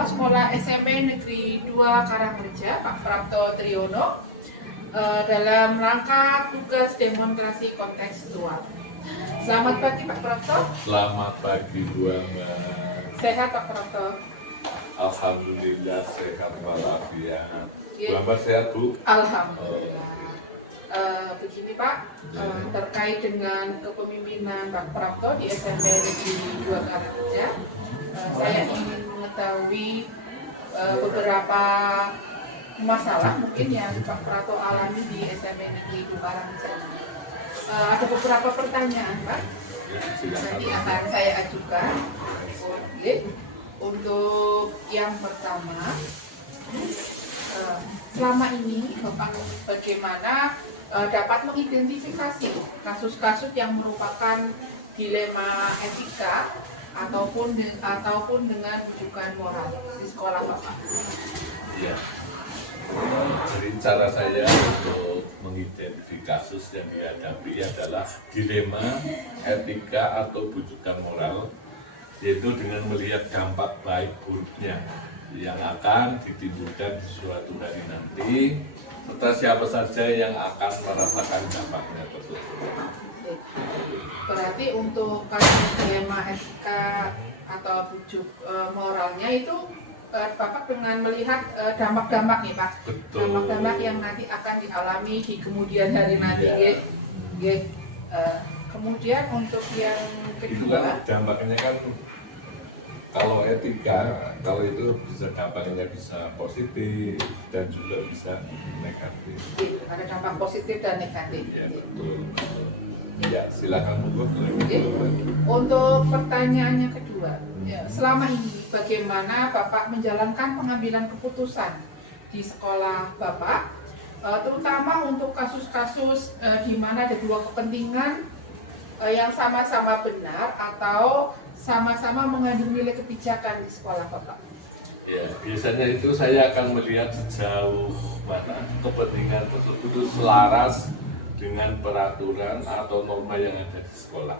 Kepala Sekolah SMP Negeri 2 Karangreja, Pak Prapto Triyono, dalam rangka tugas demonstrasi kontekstual. Selamat pagi Pak Prapto. Selamat pagi Bu Mbak. Sehat Pak Prapto? Alhamdulillah sehat walafiat. Bu Mbak sehat Bu? Alhamdulillah. Begini Pak, terkait dengan kepemimpinan Pak Prapto di SMP Negeri 2 Karangreja, saya ingin mengetahui beberapa masalah mungkin yang Pak Prapto alami di SMP Negeri 2 Karangreja. Ada beberapa pertanyaan Pak, nanti akan saya ajukan. Untuk yang pertama, selama ini Bapak bagaimana dapat mengidentifikasi kasus-kasus yang merupakan dilema etika ataupun dengan rujukan moral di sekolah Bapak? Ya. Jadi cara saya untuk mengidentifikasi kasus yang dihadapi adalah dilema etika atau rujukan moral, yaitu dengan melihat dampak baik buruknya yang akan ditimbulkan di suatu hari nanti, serta siapa saja yang akan merasakan dampaknya tersebut. Berarti untuk kasus dilema etika atau bujuk moralnya itu Bapak dengan melihat dampak-dampak nih Pak, dampak-dampak yang nanti akan dialami di kemudian hari nanti, kemudian untuk yang Itu kedua, kan dampaknya kan, kalau etika, kalau itu bisa dampaknya bisa positif dan juga bisa negatif. ada dampak positif dan negatif. Ya, betul. Ya, silakan Bu. Untuk pertanyaan yang kedua, selama ini bagaimana Bapak menjalankan pengambilan keputusan di sekolah Bapak, terutama untuk kasus-kasus di mana ada dua kepentingan yang sama-sama benar atau sama-sama mengandung nilai kebijakan di sekolah Bapak? Ya, biasanya itu saya akan melihat sejauh mana kepentingan tersebut selaras dengan peraturan atau norma yang ada di sekolah,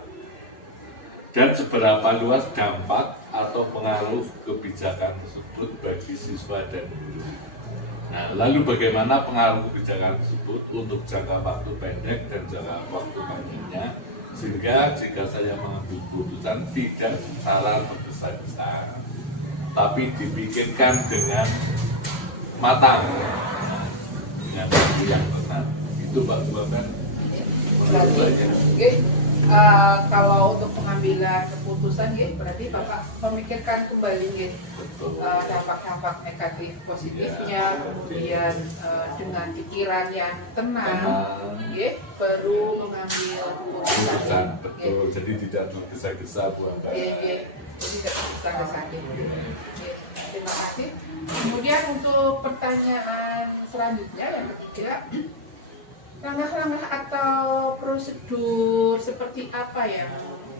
dan seberapa luas dampak atau pengaruh kebijakan tersebut bagi siswa dan guru. Nah, lalu bagaimana pengaruh kebijakan tersebut untuk jangka waktu pendek dan jangka waktu panjangnya, sehingga jika saya mengambil keputusan tidak secara tergesa-gesa, tapi dipikirkan dengan matang, dengan waktu yang benar. Itu Pak Tua kan. Berarti, kalau untuk pengambilan keputusan, berarti Bapak memikirkan kembali dampak-dampak negatif positifnya, kemudian dengan pikiran yang tenang, baru mengambil keputusan. Betul, jadi tidak tergesa-gesa Bu Anda. Tidak tergesa-gesa. Terima kasih. Kemudian untuk pertanyaan selanjutnya yang ketiga, langkah-langkah atau prosedur seperti apa yang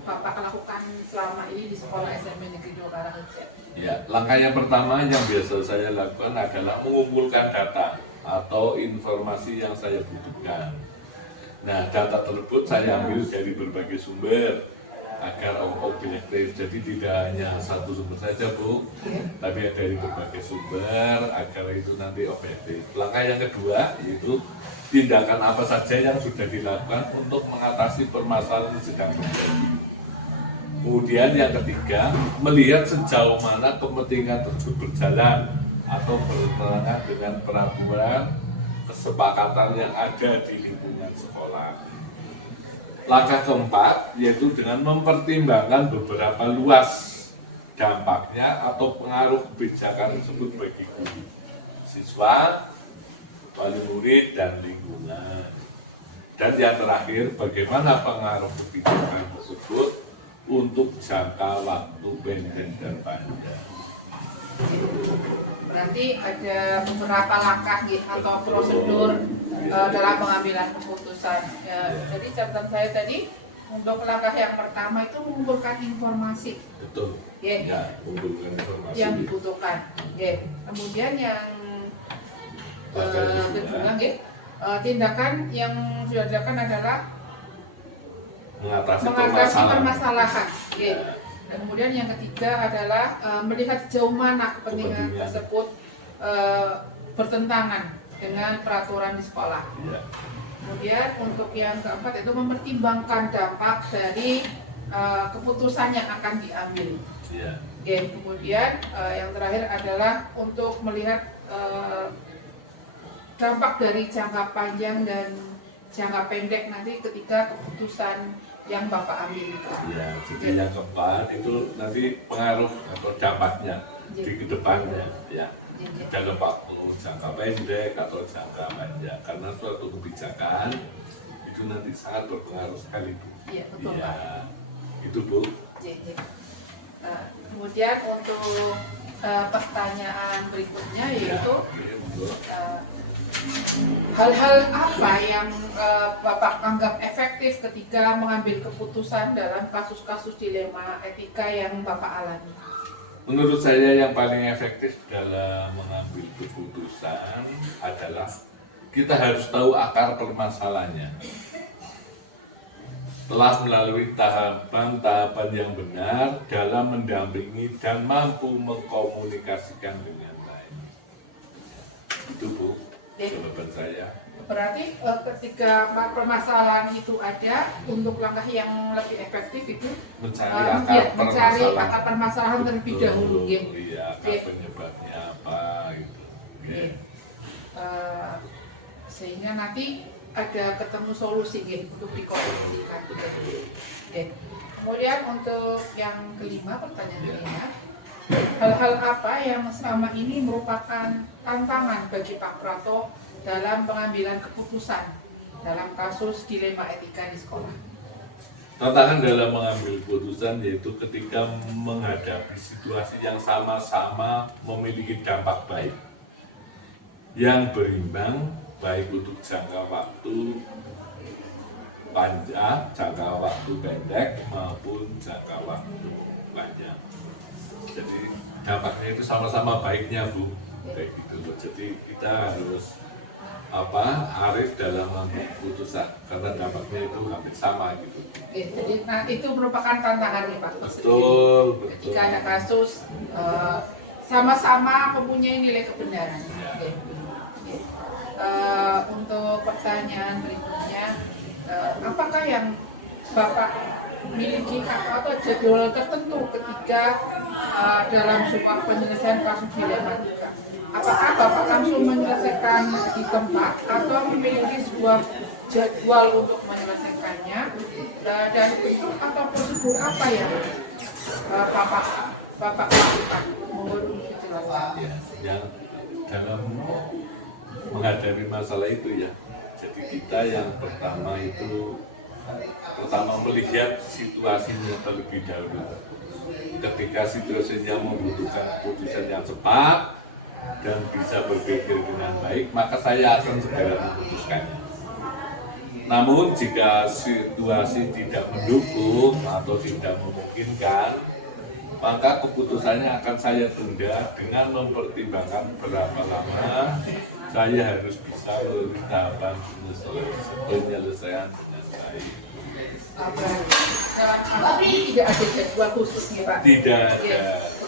Bapak lakukan selama ini di sekolah SMP Negeri 2 Karangreja? Ya, langkah yang pertama yang biasa saya lakukan adalah mengumpulkan data atau informasi yang saya butuhkan. Nah, data tersebut saya ambil dari berbagai sumber agar objektif. Jadi tidak hanya satu sumber saja Bu, tapi dari berbagai sumber agar itu nanti objektif. Langkah yang kedua yaitu tindakan apa saja yang sudah dilakukan untuk mengatasi permasalahan yang sedang terjadi. Kemudian yang ketiga, melihat sejauh mana kepentingan tersebut berjalan atau bertentangan dengan peraturan kesepakatan yang ada di lingkungan sekolah. Langkah keempat yaitu dengan mempertimbangkan beberapa luas dampaknya atau pengaruh kebijakan tersebut bagi guru, siswa, wali murid, dan lingkungan. Dan yang terakhir, bagaimana pengaruh kebijakan tersebut untuk jangka waktu pendek dan panjang. Berarti ada beberapa langkah atau prosedur dalam pengambilan keputusan. Jadi catatan saya tadi, untuk langkah yang pertama itu mengumpulkan informasi. Betul. Ya, mengumpulkan informasi yang dibutuhkan. Kemudian yang kedua, tindakan yang sudah dilakukan adalah mengatasi permasalahan. Dan kemudian yang ketiga adalah melihat sejauh mana kepentingan tersebut bertentangan dengan peraturan di sekolah. Ya. Kemudian untuk yang keempat itu mempertimbangkan dampak dari keputusan yang akan diambil. Ya. Oke, kemudian yang terakhir adalah untuk melihat dampak dari jangka panjang dan jangka pendek nanti ketika keputusan yang Bapak ambil itu. Ya, jadi yang keempat itu nanti pengaruh atau dampaknya di kedepannya, ya. Jangka waktu, jangka pendek atau jangka panjang. Karena suatu kebijakan itu nanti sangat berpengaruh sekali, Bu. Iya, betul, Ya, Pak. itu, Bu. Kemudian untuk pertanyaan berikutnya yaitu hal-hal apa yang Bapak anggap efektif ketika mengambil keputusan dalam kasus-kasus dilema etika yang Bapak alami? Menurut saya yang paling efektif dalam mengambil keputusan adalah kita harus tahu akar permasalahannya. Telah melalui tahapan-tahapan yang benar dalam mendampingi dan mampu mengkomunikasikan dengan baik. Itu, Bu, jawaban saya. Berarti ketika permasalahan itu ada, untuk langkah yang lebih efektif itu mencari akar permasalahan terlebih dahulu. Iya, akar penyebabnya apa gitu. Sehingga nanti ada ketemu solusi untuk dikomunikasikan. Kemudian untuk yang kelima, pertanyaan kelima, hal-hal apa yang selama ini merupakan tantangan bagi Pak Prato dalam pengambilan keputusan dalam kasus dilema etika di sekolah? Tantangan dalam mengambil keputusan yaitu ketika menghadapi situasi yang sama-sama memiliki dampak baik yang berimbang, baik untuk jangka waktu panjang, jangka waktu pendek maupun jangka waktu panjang. Jadi dampaknya itu sama-sama baiknya, Bu, kayak gitu. Jadi kita harus arif dalam mengambil keputusan karena dampaknya itu hampir sama gitu. Jadi itu merupakan tantangan nih, Pak. Betul. Ketika ada kasus sama-sama mempunyai nilai kebenaran. Untuk pertanyaan berikutnya, apakah yang Bapak miliki atau jadwal tertentu ketika dalam sebuah penyelesaian kasus dilematika? Apakah Bapak langsung menyelesaikan di tempat atau memiliki sebuah jadwal untuk menyelesaikannya, dan atau prosedur apa yang Bapak lakukan? Mohon dijelaskan. Ya, yang dalam menghadapi masalah itu ya, jadi kita yang pertama melihat situasinya terlebih dahulu. Ketika situasinya membutuhkan keputusan yang cepat dan bisa berpikir dengan baik, maka saya akan segera memutuskannya. Namun jika situasi tidak mendukung atau tidak memungkinkan, maka keputusannya akan saya tunda dengan mempertimbangkan berapa lama saya harus bisa melalui tahapan penyelesaian dengan baik. Tapi tidak ada jadwal khusus nih, Pak? Tidak ada.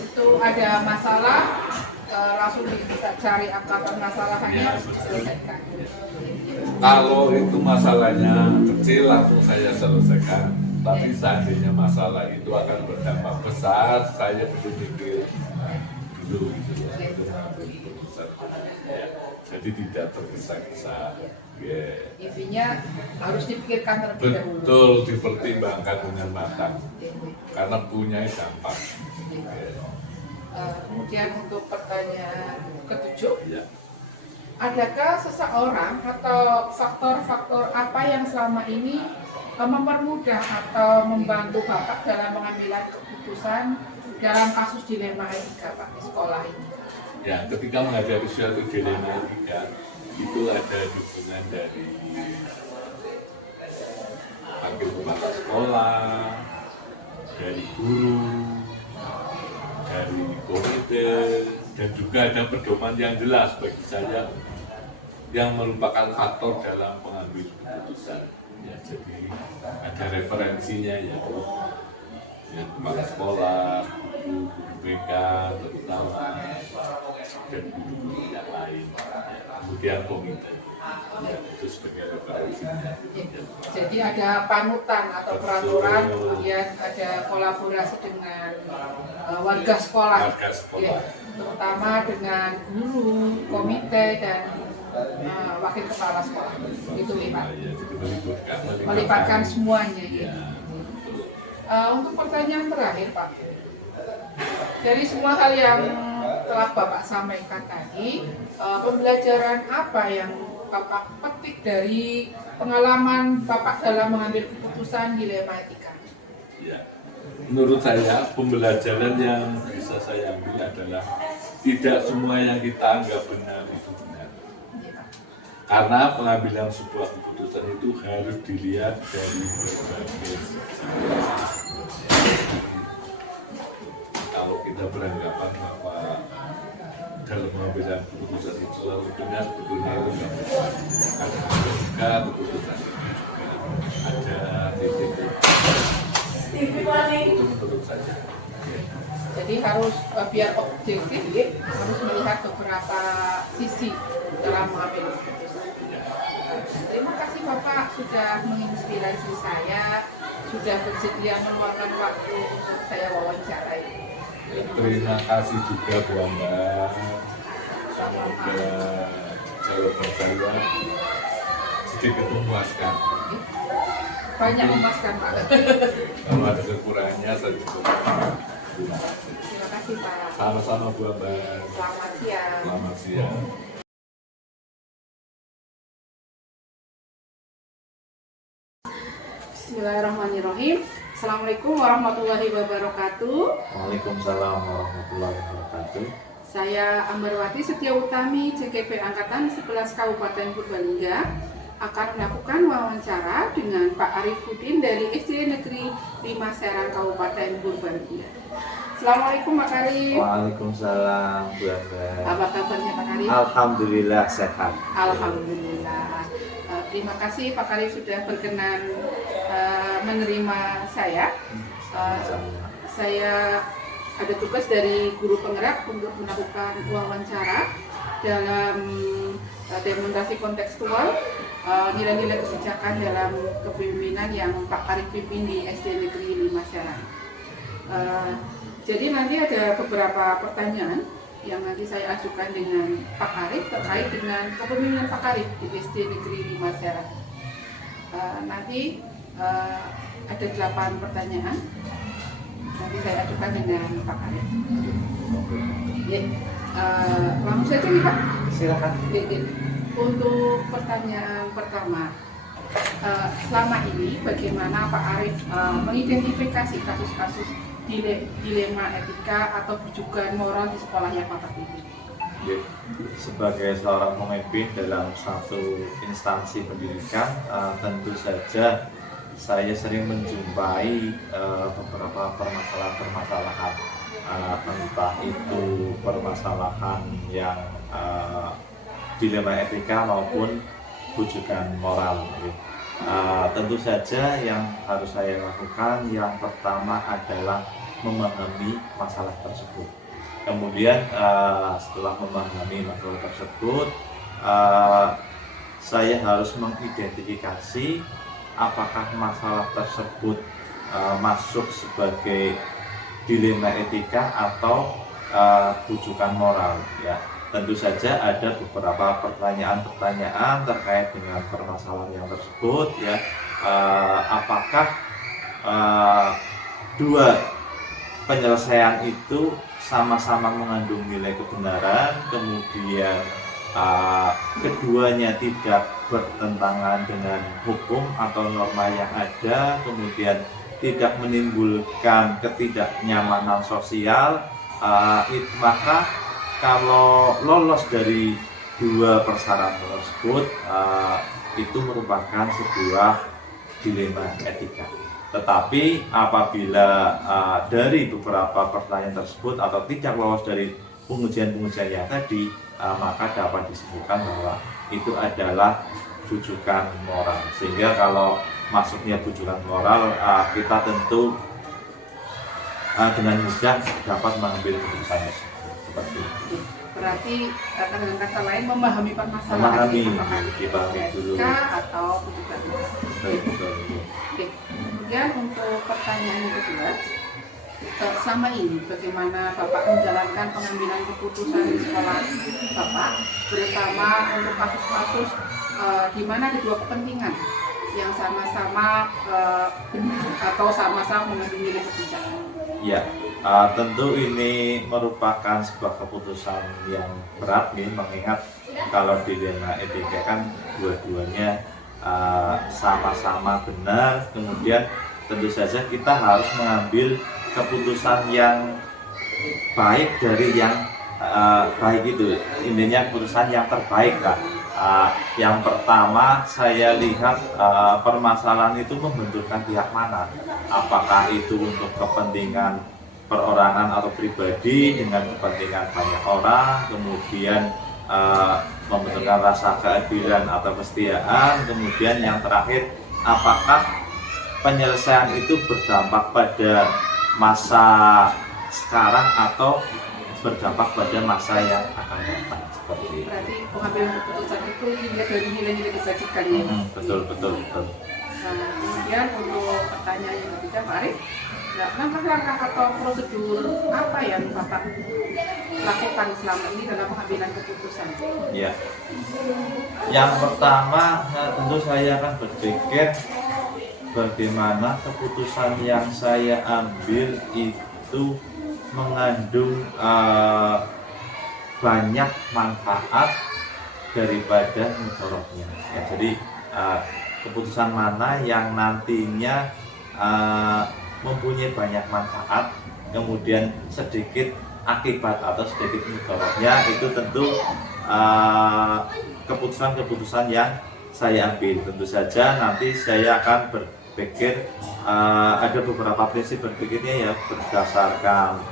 Itu ada masalah, langsung bisa cari akar permasalahannya, selesaikan. Kalau itu masalahnya kecil langsung saya selesaikan. Tapi seandainya masalah itu akan berdampak besar, saya perlu pikir dulu gitu. Jadi tidak tergesa-gesa. Intinya harus dipikirkan terlebih dahulu. Betul, dipertimbangkan dengan matang. Karena punya dampak. Kemudian untuk pertanyaan ketujuh, Ya. adakah seseorang atau faktor-faktor apa yang selama ini mempermudah atau membantu Bapak dalam pengambilan keputusan dalam kasus dilema etika, Pak, di sekolah ini? Ya, ketika menghadapi suatu dilema etika, itu ada dukungan dari wakil kepala sekolah, dari guru, dari komite, dan juga ada pedoman yang jelas bagi saya yang merupakan faktor dalam pengambil keputusan. Ya, jadi ada referensinya ya. ya, kepala sekolah, guru BK terutama, dan guru yang lain, ya. Kemudian komite, ya, itu sebagai referensinya. Jadi ada panutan atau Betul. peraturan, kemudian ada kolaborasi dengan warga sekolah, Warga sekolah. ya, terutama dengan guru, komite, dan wakil kepala sekolah. Itu nih Pak. Ya, jadi Melibatkan semuanya. Ya. Untuk pertanyaan terakhir Pak, dari semua hal yang telah Bapak sampaikan tadi, pembelajaran apa yang Bapak petik dari pengalaman Bapak dalam mengambil keputusan dilema etika? Ya. Menurut saya pembelajaran yang bisa saya ambil adalah tidak semua yang kita anggap benar itu benar. Karena pengambilan sebuah keputusan itu harus dilihat dari berbagai sisi. Kalau kita beranggapan bahwa dalam pengambilan keputusan itu selalu benar, sebetulnya itu tidak benar. Karena keputusan itu juga ada titik itu menurut saya. Jadi harus biar objektif, harus melihat beberapa sisi dalam mengambil keputusan. Terima kasih Bapak sudah menginspirasi saya, sudah bersedia meluangkan waktu untuk saya wawancarai. Terima kasih juga Bu Amba. Semoga jawaban saya sedikit memuaskan. Banyak memuaskan Pak. Kalau ada kekurangannya saya juga. Terima kasih Pak. Sama-sama Bu Amba. Selamat siang. Selamat siang. Bismillahirrahmanirrahim. Assalamualaikum warahmatullahi wabarakatuh. Waalaikumsalam warahmatullahi wabarakatuh. Saya Ambarwati Setiautami, CKP Angkatan 11 Kabupaten Purbalingga, akan melakukan wawancara dengan Pak Arifuddin dari SD Negeri 5 Serang Kabupaten Purbalingga. Assalamualaikum Pak Arif. Waalaikumsalam Bu Amba. Apa kabarnya Pak Arif? Alhamdulillah sehat. Alhamdulillah. Terima kasih Pak Arif sudah berkenan menerima saya. Saya ada tugas dari guru penggerak untuk melakukan wawancara dalam demonstrasi kontekstual nilai-nilai kebijakan dalam kepemimpinan yang Pak Arif pimpin di SD Negeri 5 Serang. Jadi nanti ada beberapa pertanyaan yang nanti saya ajukan dengan Pak Arif terkait dengan kepemimpinan Pak Arif di SD Negeri 5 Serang. Nanti ada 8 pertanyaan. Nanti saya ajukan dengan Pak Arif. Ya, langsung saja nih Pak. Silakan. Ya. Untuk pertanyaan pertama, selama ini bagaimana Pak Arif mengidentifikasi kasus-kasus dilema etika atau bujukan moral di sekolah yang Bapak pimpin? Sebagai seorang pemimpin dalam satu instansi pendidikan, tentu saja saya sering menjumpai beberapa permasalahan-permasalahan, entah itu permasalahan yang dilema etika maupun bujukan moral. Tentu saja yang harus saya lakukan yang pertama adalah memahami masalah tersebut. Kemudian setelah memahami masalah tersebut, saya harus mengidentifikasi apakah masalah tersebut masuk sebagai dilema etika atau bujukan moral. Ya, tentu saja ada beberapa pertanyaan-pertanyaan terkait dengan permasalahan yang tersebut. Ya, apakah dua penyelesaian itu sama-sama mengandung nilai kebenaran, kemudian keduanya tidak bertentangan dengan hukum atau norma yang ada, kemudian tidak menimbulkan ketidaknyamanan sosial, maka kalau lolos dari dua persyaratan tersebut, itu merupakan sebuah dilema etika. Tetapi apabila dari beberapa pertanyaan tersebut atau tidak lolos dari pengujian-pengujian yang tadi, maka dapat disebutkan bahwa itu adalah bujukan moral. Sehingga kalau masuknya bujukan moral, kita tentu dengan mudah dapat mengambil keputusan seperti itu. Berarti dengan kata lain memahami permasalahan Memahami, apakah itu dipahami dulu. etika atau putusan. Betul. Oke. Kemudian untuk pertanyaan yang kedua, selama ini bagaimana Bapak menjalankan pengambilan keputusan di sekolah Bapak, terutama untuk kasus-kasus di mana kedua kepentingan yang sama-sama benar atau sama-sama mengambil nilai kebijakan. Ya, tentu ini merupakan sebuah keputusan yang berat nih, mengingat kalau dilema etika kan dua-duanya sama-sama benar. Kemudian tentu saja kita harus mengambil keputusan yang baik dari yang baik itu, intinya keputusan yang terbaik lah. Yang pertama saya lihat permasalahan itu membenturkan pihak mana, apakah itu untuk kepentingan perorangan atau pribadi dengan kepentingan banyak orang, kemudian membenturkan rasa keadilan atau kesetiaan, kemudian yang terakhir apakah penyelesaian itu berdampak pada masa sekarang atau berdampak pada masa yang akan datang. Seperti itu. Berarti pengambilan keputusan itu dilihat dari nilai-nilai kebajikan ya. Betul. Nah, kemudian untuk pertanyaan yang ketiga, Pak Arif, langkah-langkah atau prosedur apa yang Bapak lakukan selama ini dalam pengambilan keputusan? Ya. Yang pertama, tentu saya akan berpikir bagaimana keputusan yang saya ambil itu mengandung banyak manfaat daripada mudaratnya. Ya, jadi keputusan mana yang nantinya mempunyai banyak manfaat, kemudian sedikit akibat atau sedikit mudaratnya, itu tentu keputusan-keputusan yang saya ambil. Tentu saja nanti saya akan berpikir ada beberapa prinsip berpikirnya ya, berdasarkan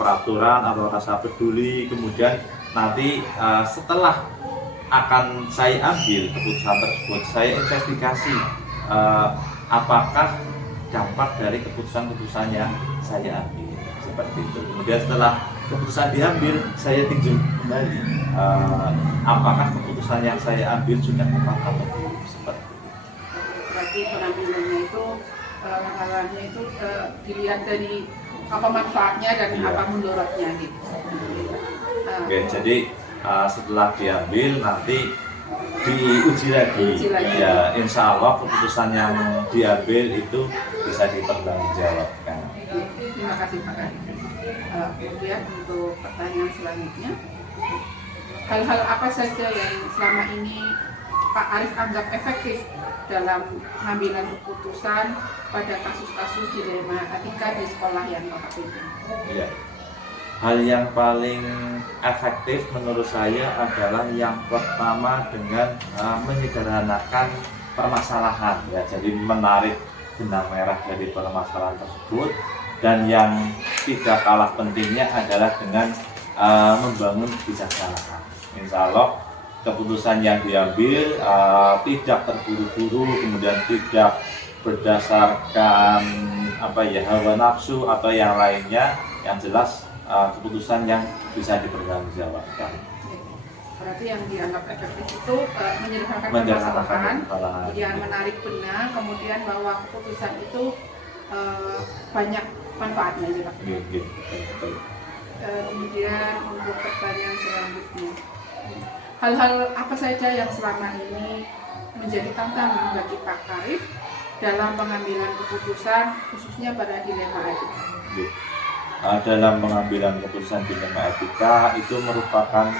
peraturan atau rasa peduli. Kemudian nanti setelah akan saya ambil keputusan tersebut, saya investigasi apakah dampak dari keputusan-keputusan yang saya ambil, seperti itu. Kemudian setelah keputusan diambil, saya tinjau kembali apakah keputusan yang saya ambil sudah tepat atau belum, seperti itu. Berarti pengambilannya itu langkah-langkahnya itu dilihat dari apa manfaatnya dan apa mudaratnya gitu. Oke, jadi setelah diambil nanti diuji lagi. Ya, insya Allah keputusan yang diambil itu bisa dipertanggungjawabkan. Terima kasih Pak Arif. Kemudian untuk pertanyaan selanjutnya, hal-hal apa saja yang selama ini Pak Arif anggap efektif dalam pengambilan keputusan pada kasus-kasus dilema etika di sekolah yang Bapak pimpin? Ya. Hal yang paling efektif menurut saya adalah yang pertama dengan menyederhanakan permasalahan, ya, jadi menarik benang merah dari permasalahan tersebut, dan yang tidak kalah pentingnya adalah dengan membangun kebijaksanaan. Insya Allah keputusan yang diambil tidak terburu-buru, kemudian tidak berdasarkan hawa nafsu atau yang lainnya, yang jelas keputusan yang bisa dipertanggungjawabkan. Berarti yang dianggap efektif itu menyederhanakan permasalahan, kemudian menarik benang, kemudian bahwa keputusan itu banyak manfaatnya ya Pak. Kemudian untuk pertanyaan selanjutnya, hal-hal apa saja yang selama ini menjadi tantangan bagi Pak Arif dalam pengambilan keputusan, khususnya pada dilema etika? Dalam pengambilan keputusan dilema etika itu merupakan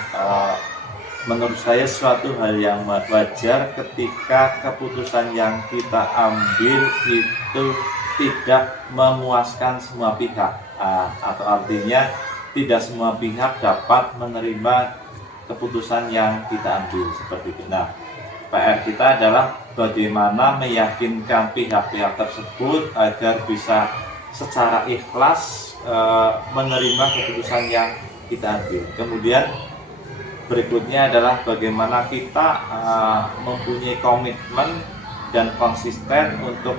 menurut saya suatu hal yang wajar ketika keputusan yang kita ambil itu tidak memuaskan semua pihak, atau artinya tidak semua pihak dapat menerima keputusan yang kita ambil, seperti itu. Nah, PR kita adalah bagaimana meyakinkan pihak-pihak tersebut agar bisa secara ikhlas menerima keputusan yang kita ambil. Kemudian berikutnya adalah bagaimana kita mempunyai komitmen dan konsisten untuk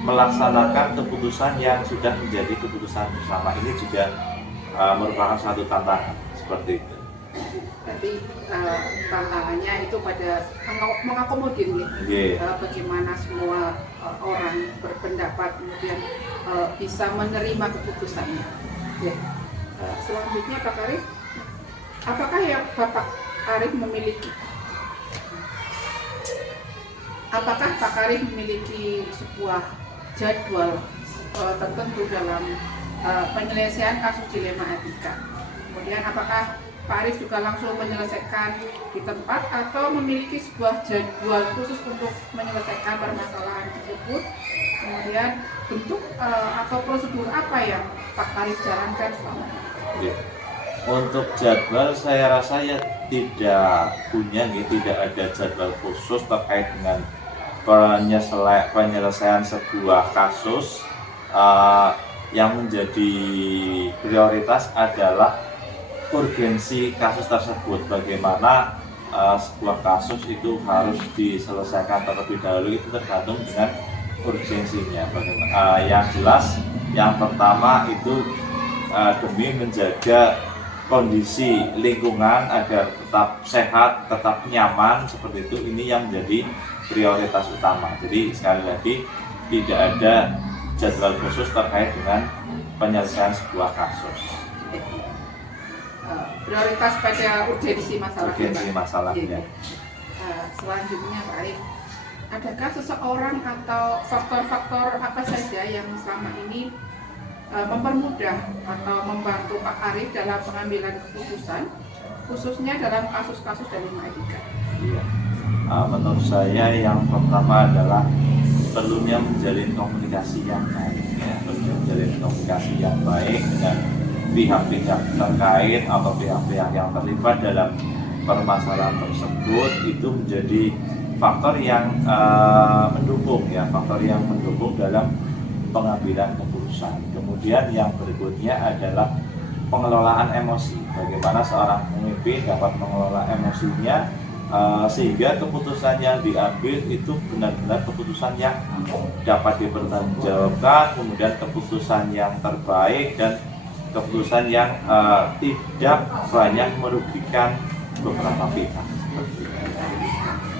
melaksanakan keputusan yang sudah menjadi keputusan bersama ini juga merupakan suatu tantangan seperti itu. Berarti tantangannya itu pada mengakomodir bagaimana semua orang berpendapat kemudian bisa menerima keputusannya. Selanjutnya Pak Arif, apakah yang Bapak Arif memiliki? Apakah Pak Arif memiliki sebuah jadwal tertentu dalam penyelesaian kasus dilema etika? Kemudian apakah Pak Arif juga langsung menyelesaikan di tempat atau memiliki sebuah jadwal khusus untuk menyelesaikan permasalahan tersebut? Kemudian bentuk atau prosedur apa yang Pak Arif jalankan selama ini? Untuk jadwal saya rasa ya tidak punya, tidak ada jadwal khusus terkait dengan penyelesaian sebuah kasus. Yang menjadi prioritas adalah urgensi kasus tersebut. Bagaimana sebuah kasus itu harus diselesaikan terlebih dahulu itu tergantung dengan urgensinya. Yang jelas, yang pertama itu demi menjaga kondisi lingkungan agar tetap sehat, tetap nyaman seperti itu, ini yang menjadi prioritas utama. Jadi sekali lagi tidak ada jadwal khusus terkait dengan penyelesaian sebuah kasus. Prioritas pada urgensi masalahnya. Selanjutnya Pak Arif, adakah seseorang atau faktor-faktor apa saja yang selama ini mempermudah atau membantu Pak Arif dalam pengambilan keputusan, khususnya dalam kasus-kasus dilema etika? Menurut saya yang pertama adalah perlunya menjalin komunikasi yang baik, dengan pihak-pihak terkait atau pihak-pihak yang terlibat dalam permasalahan tersebut. Itu menjadi faktor yang mendukung dalam pengambilan keputusan. Kemudian yang berikutnya adalah pengelolaan emosi. Bagaimana seorang pemimpin dapat mengelola emosinya sehingga keputusan yang diambil itu benar-benar keputusan yang dapat dipertanggungjawabkan, kemudian keputusan yang terbaik dan keputusan yang tidak banyak merugikan beberapa pihak.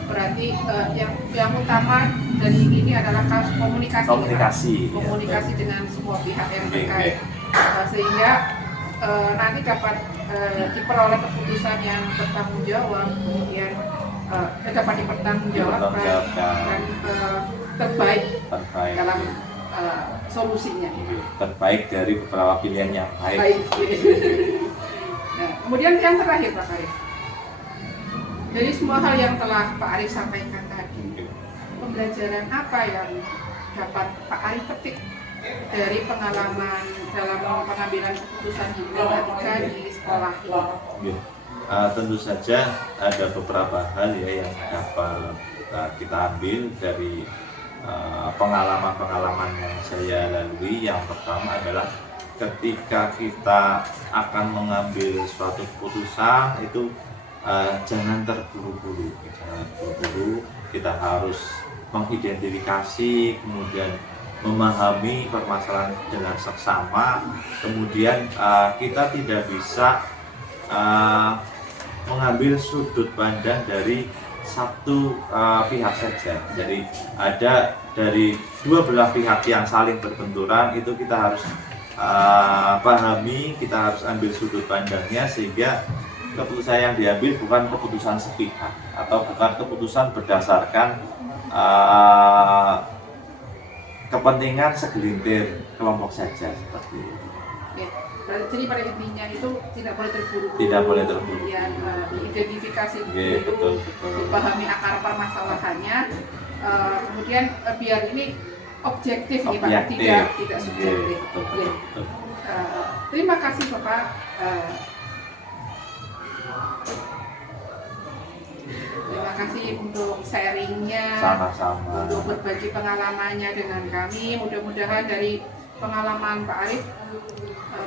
Berarti yang utama dari ini adalah komunikasi dengan semua pihak yang terkait, sehingga nanti dapat diperoleh keputusan yang bertanggung jawab, kemudian dapat dipertanggungjawabkan dan terbaik dalam solusinya. Terbaik dari beberapa pilihan yang baik. Nah, kemudian yang terakhir Pak Arif, dari semua hal yang telah Pak Arif sampaikan tadi, pembelajaran apa yang dapat Pak Arif petik dari pengalaman dalam pengambilan keputusan dilema etika di sekolah ini? Tentu saja ada beberapa hal yang dapat kita ambil dari pengalaman-pengalaman yang saya lalui. Yang pertama adalah ketika kita akan mengambil suatu keputusan itu jangan terburu-buru. Kita harus mengidentifikasi, kemudian memahami permasalahan dengan seksama, kemudian kita tidak bisa mengambil sudut pandang dari satu pihak saja. Jadi ada dari dua belah pihak yang saling berbenturan, itu kita harus pahami, kita harus ambil sudut pandangnya sehingga keputusan yang diambil bukan keputusan sepihak atau bukan keputusan berdasarkan kepentingan segelintir kelompok saja seperti itu. Ya, jadi pada intinya itu tidak boleh terburu-buru. Tidak boleh terburu-buru. Kemudian diidentifikasi dulu, betul. dipahami akar permasalahannya. Kemudian biar ini objektif nih Pak, tidak subjektif. Betul. Terima kasih Bapak. Terima kasih untuk sharingnya, sama-sama, untuk berbagi pengalamannya dengan kami. Mudah-mudahan dari pengalaman Pak Arif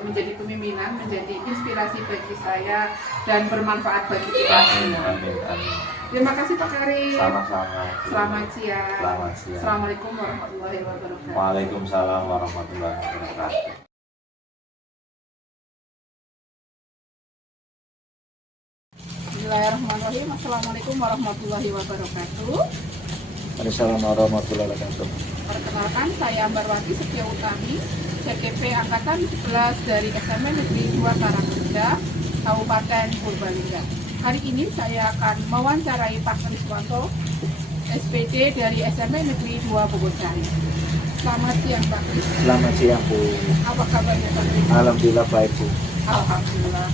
menjadi pemimpinan, menjadi inspirasi bagi saya dan bermanfaat bagi kita semua. Amin. Terima kasih Pak Karim. Sama-sama. Selamat siang. Selamat siang. Assalamualaikum warahmatullahi wabarakatuh. Waalaikumsalam warahmatullahi wabarakatuh. Bismillahirrahmanirrahim. Assalamualaikum warahmatullahi wabarakatuh. Assalamualaikum warahmatullahi wabarakatuh. Perkenalkan, saya Ambarwati Setia Utami, CKP Angkatan 11 dari SMA Negeri 2 Karangreja, Kabupaten Purbalingga. Hari ini saya akan mewawancarai Pak Kriswanto, SPD dari SMA Negeri 2 Bogosari. Selamat siang Pak Kris. Selamat siang Bu. Apa kabarnya Pak Kris? Alhamdulillah baik Bu. Alhamdulillah.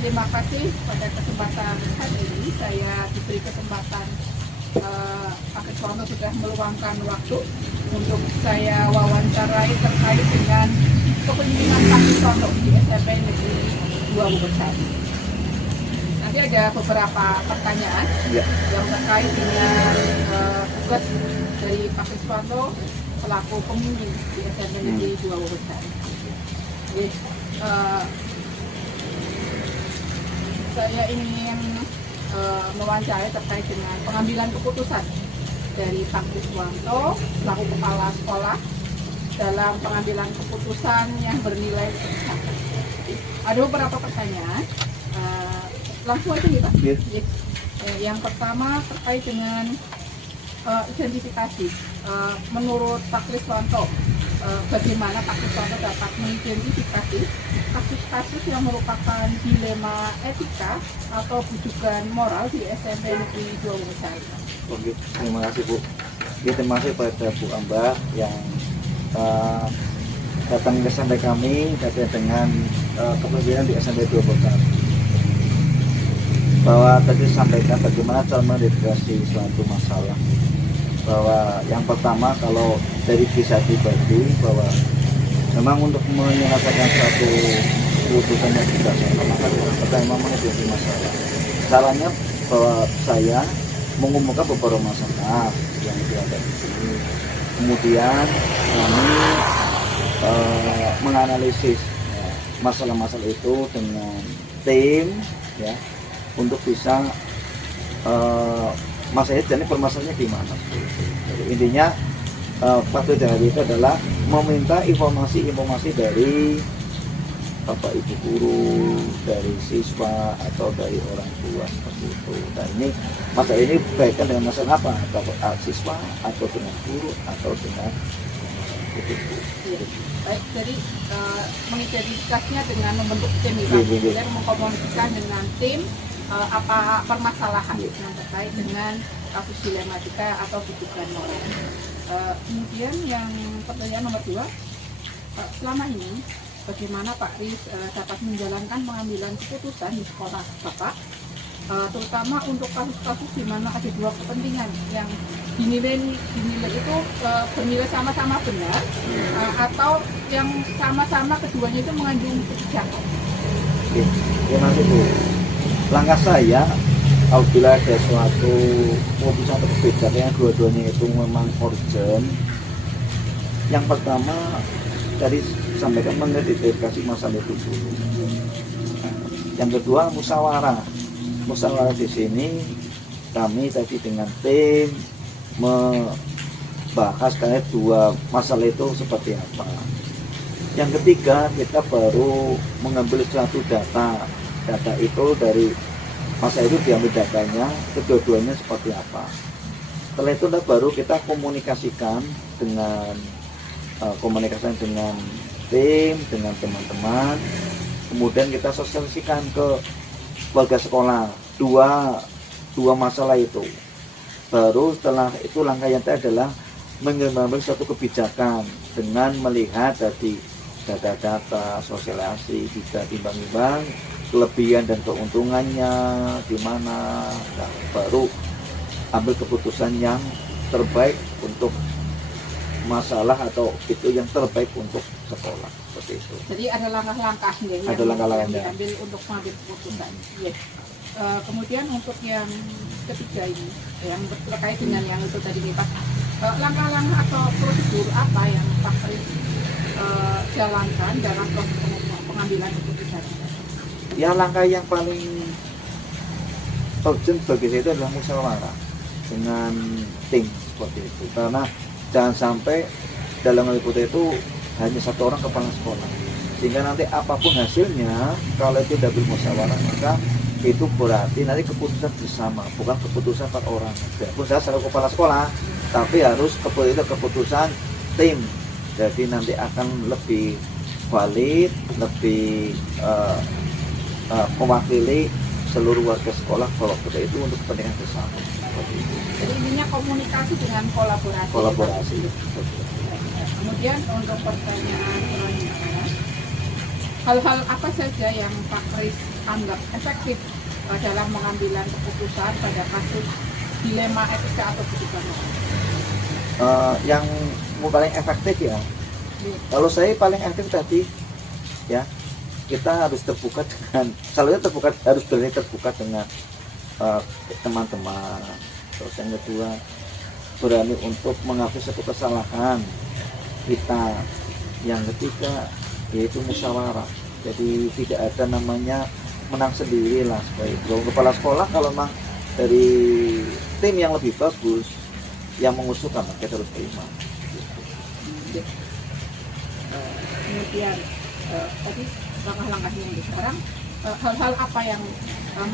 Terima kasih pada kesempatan hari ini saya diberi kesempatan Pak Kriswanto sudah meluangkan waktu untuk saya wawancarai terkait dengan kepemimpinan Pak Kriswanto di SMP Negeri 2 Bogosari. Nanti ada beberapa pertanyaan yang terkait dengan tugas dari Pak Kriswanto selaku pemimpin di SMP Negeri 2 Bogosari. Jadi, saya ingin mewawancarai terkait dengan pengambilan keputusan dari Pak Kriswanto selaku kepala sekolah dalam pengambilan keputusan yang bernilai besar. Ada beberapa pertanyaan. Langsung aja nih Pak. Yang pertama terkait dengan identifikasi. Menurut Pak Kriswanto, bagaimana Pak Kriswanto dapat mengidentifikasi kasus-kasus yang merupakan dilema etika atau bujukan moral di SMP Negeri 2 Bogosari? Oke, terima kasih Bu. Ya, terima kasih pada Bu Amba yang datang ke SMP kami terkait dengan kepemimpinan di SMP 2 Bogosari. Bahwa tadi sampaikan bagaimana cara mengidentifikasi suatu masalah. Bahwa yang pertama kalau dari kisah pribadi bahwa memang untuk menyelesaikan satu keputusan yang tidak sama maka pertama mengidentifikasi masalah. Caranya bahwa saya mengumumkan beberapa masalah yang ada di sini. Kemudian kami menganalisis masalah-masalah itu dengan tim ya untuk bisa masalahnya jadi permasalahannya di mana. Jadi intinya waktu dari itu adalah meminta informasi dari bapak ibu guru, dari siswa atau dari orang tua seperti itu. Dan ini masalah ini berkaitan dengan masalah apa? Apakah siswa atau dengan guru atau dengan ibu guru. Baik, jadi mengidentifikasinya dengan membentuk tim, kemudian mengkomunikasikan dengan tim apa permasalahan yang terkait dengan kasus dilematika atau bujukan moral. Kemudian yang pertanyaan nomor 2, selama ini bagaimana Pak Kris dapat menjalankan pengambilan keputusan di sekolah Bapak, terutama untuk kasus-kasus di mana ada dua kepentingan yang dinilai itu bernilai sama-sama benar atau yang sama-sama keduanya itu mengandung kebijakan. Oke, terima kasih Bu. Langkah saya apabila ada suatu keputusan atau kebijakan yang dua-duanya itu memang urgent, yang pertama dari sampaikan mengidentifikasi masalah itu dulu. Yang kedua musyawarah di sini kami tadi dengan tim membahas terkait dua masalah itu seperti apa. Yang ketiga kita baru mengambil suatu data itu dari masa itu diambil datanya kedua-duanya seperti apa. Setelah itu baru kita komunikasikan dengan tim, dengan teman-teman, kemudian kita sosialisasikan ke warga sekolah dua masalah itu. Baru setelah itu langkah yang terakhir adalah mengambil suatu kebijakan dengan melihat tadi data-data sosialisasi, juga timbang-timbang kelebihan dan keuntungannya di mana, nah, baru ambil keputusan yang terbaik untuk masalah atau itu yang terbaik untuk sekolah seperti itu. Jadi ada langkah-langkah yang diambil untuk mengambil keputusan. Yes. Kemudian untuk yang ketiga ini yang terkait dengan yang itu tadi nih Pak, langkah-langkah atau prosedur apa yang Pak Kris jalankan dalam proses pengambilan keputusan? Ya langkah yang paling urgent bagi saya itu adalah musyawarah dengan tim seperti itu, karena jangan sampai dalam hal itu hanya satu orang kepala sekolah, sehingga nanti apapun hasilnya kalau itu tidak bermusyawarah maka itu berarti nanti keputusan bersama, bukan keputusan per orang. Walaupun saya selaku kepala sekolah, tapi harus keputusan tim. Jadi nanti akan lebih valid, lebih mewakili seluruh warga sekolah kalau seperti itu untuk kepentingan bersama. Jadi intinya komunikasi dengan kolaborasi. Kolaborasi. Kemudian untuk pertanyaan selanjutnya, hal-hal apa saja yang Pak Kris anggap efektif dalam pengambilan keputusan pada kasus dilema etika atau kehidupan? Yang paling efektif ya, kalau saya paling efektif tadi ya, kita harus terbuka dengan, selalu terbuka, harus berani terbuka dengan teman-teman. Terus yang kedua, berani untuk mengakui satu kesalahan kita. Yang ketiga yaitu musyawarah, jadi tidak ada namanya menang sendiri lah. Seperti itu. Kepala sekolah kalau memang dari tim yang lebih bagus yang mengusulkan, kita harus terima. Kemudian tadi langkah-langkahnya yang sekarang, hal-hal apa yang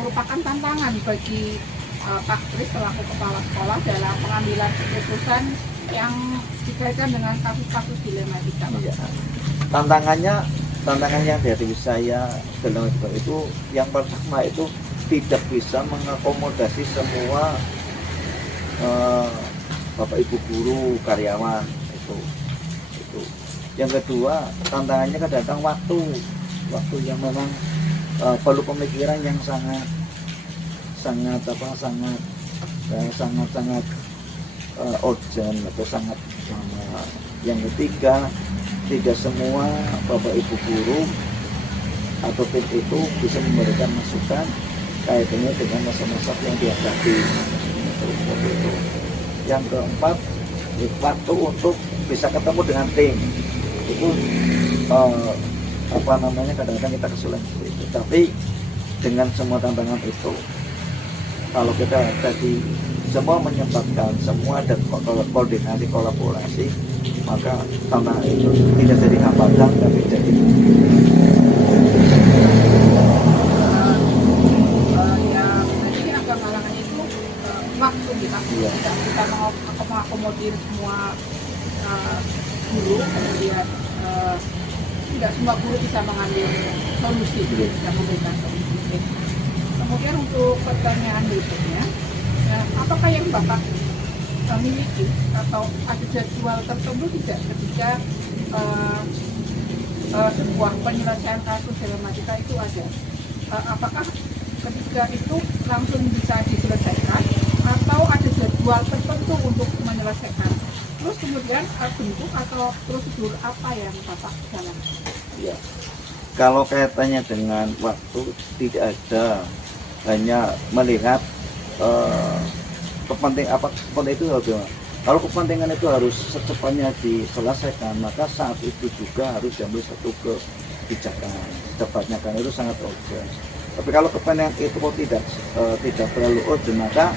merupakan tantangan bagi Pak Kris selaku kepala sekolah dalam pengambilan keputusan yang dikaitkan dengan kasus-kasus dilema etika? Ya. Tantangannya dari saya dalam itu yang pertama itu tidak bisa mengakomodasi semua bapak ibu guru, karyawan itu. Yang kedua, tantangannya kadang-kadang waktu yang memang perlu pemikiran yang sangat urgent atau sangat lama. Yang ketiga, tidak semua bapak ibu guru atau tim itu bisa memberikan masukan kaitannya dengan masa-masa yang dihadapi. Itu. Yang keempat, waktu untuk bisa ketemu dengan tim itu kadang-kadang kita kesulitan itu. Tapi dengan semua tantangan itu, kalau kita tadi semua menyempatkan, semua ada koordinasi, kolaborasi, maka tantangan itu tidak jadi hambatan, tapi jadi yang tadi agak malangan itu waktu kita tidak kita mengakomodir semua guru, kemudian tidak semua guru bisa mengambil solusi, bisa memberikan solusi. Kemudian untuk pertanyaan berikutnya, apakah yang Bapak miliki atau ada jadwal tertentu tidak ketika sebuah penyelesaian kasus dilematika itu ada? Apakah ketika itu langsung bisa diselesaikan atau ada jadwal tertentu untuk menyelesaikan? Terus kemudian bentuk atau prosedur apa yang Bapak jalankan? ya. Kalau kaitannya dengan waktu tidak ada, hanya melihat kepentingan itu harus. Kalau kepentingan itu harus secepatnya diselesaikan, maka saat itu juga harus diambil satu kebijakan secepatnya, karena itu sangat urgent. Tapi kalau kepentingan itu tidak terlalu urgent, maka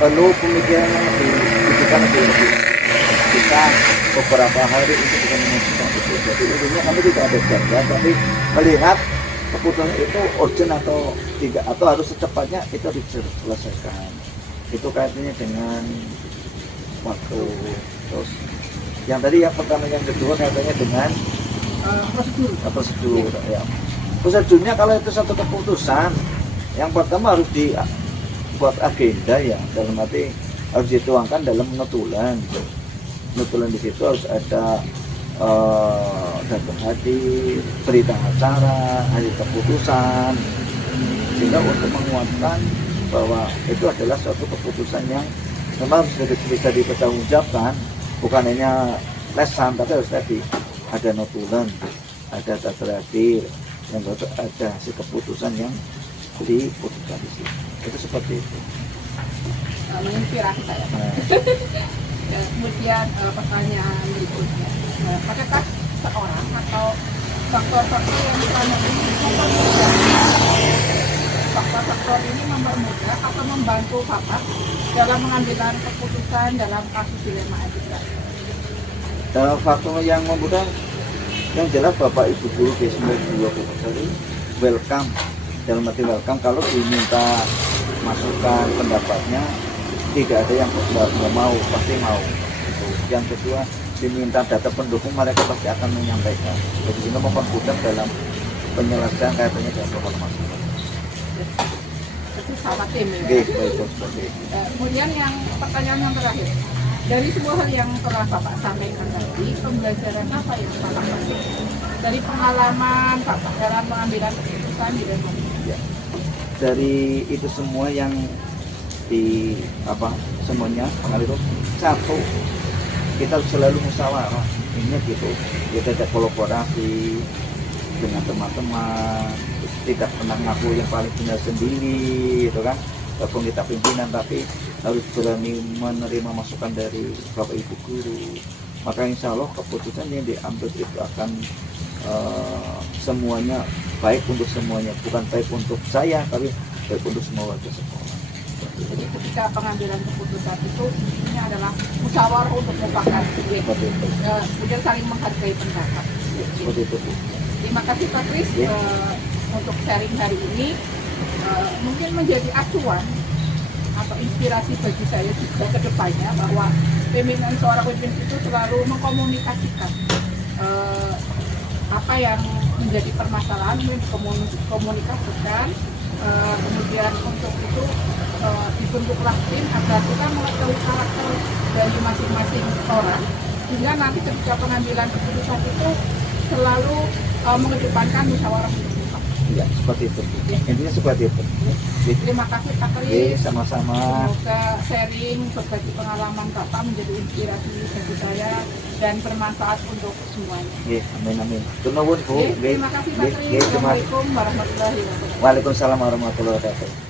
perlu pemikiran yang diberikan lebih kita beberapa hari untuk bisa menyelesaikan itu. Jadi intinya kami tidak ada jadwal, tapi melihat keputusan itu urgent atau tidak, atau harus secepatnya itu diselesaikan. Itu kaitannya dengan waktu. Terus yang tadi yang pertama, yang kedua kaitannya dengan prosedur. Ya. Prosedurnya kalau itu satu keputusan, yang pertama harus dibuat agenda ya, dalam arti harus dituangkan dalam notulen. Notulen di situ harus ada data hadir, berita acara, hari keputusan, sehingga untuk menguatkan bahwa itu adalah suatu keputusan yang memang bisa dipertanggungjawabkan, bukan hanya lesan, tapi harus tadi ada notulen, ada data hadir, yang ada hasil keputusan yang diputuskan di situ. Itu seperti itu. Menginspirasi saya. Kemudian pertanyaan berikutnya, apakah seorang atau faktor-faktor yang selama ini mempermudah faktor-faktor ini mempermudah atau membantu Bapak dalam mengambil keputusan dalam kasus dilema etika? Faktor yang memudahkan yang jelas Bapak Ibu guru di semua 2 profesor ini welcome, dalam arti welcome kalau diminta masukan pendapatnya, tidak ada yang nggak mau, pasti mau. Yang kedua, diminta data pendukung, mereka pasti akan menyampaikan. Jadi ini mempermudah dalam penyelesaian kaitannya dengan soal masukan. Itu sama tim ya. Oke, baik, seperti itu. Kemudian yang pertanyaan yang terakhir, dari semua hal yang telah Bapak sampaikan tadi, pembelajaran apa yang Bapak ambil dari pengalaman Bapak dalam pengambilan keputusan di Dewan? Ya. Dari itu semua yang di semuanya pengaruh itu, satu, kita selalu musyawarah, ini gitu, kita ada kolaborasi dengan teman-teman, tidak pernah ngaku yang paling benar sendiri, gitu kan, walaupun kita pimpinan tapi harus berani menerima masukan dari Bapak Ibu guru. Maka insya Allah keputusan yang diambil itu akan semuanya baik untuk semuanya, bukan baik untuk saya tapi baik untuk semua warga sekolah. Jadi ketika pengambilan keputusan itu intinya adalah musyawarah untuk mufakat, Seperti itu. kemudian saling menghargai pendapat. Seperti itu. Terima kasih Pak Kris Ya. untuk sharing hari ini. Mungkin menjadi acuan atau inspirasi bagi saya juga ke depannya bahwa pimpinan seorang pemimpin itu selalu mengkomunikasikan apa yang menjadi permasalahan, dikomunikasikan, kemudian untuk itu dibentuklah tim agar kita mengetahui karakter dari masing-masing orang, sehingga nanti ketika pengambilan keputusan itu selalu mengedepankan musyawarah untuk mufakat. Ya, seperti itu. Intinya seperti itu. Terima kasih Pak Oke, Kris. sama-sama. Semoga sharing berbagi pengalaman Bapak menjadi inspirasi bagi saya dan bermanfaat untuk semuanya. Oke, amin amin. Turun Bu. Terima kasih Pak Kris. Oke, terima kasih. Assalamualaikum warahmatullahi wabarakatuh. Waalaikumsalam warahmatullahi wabarakatuh.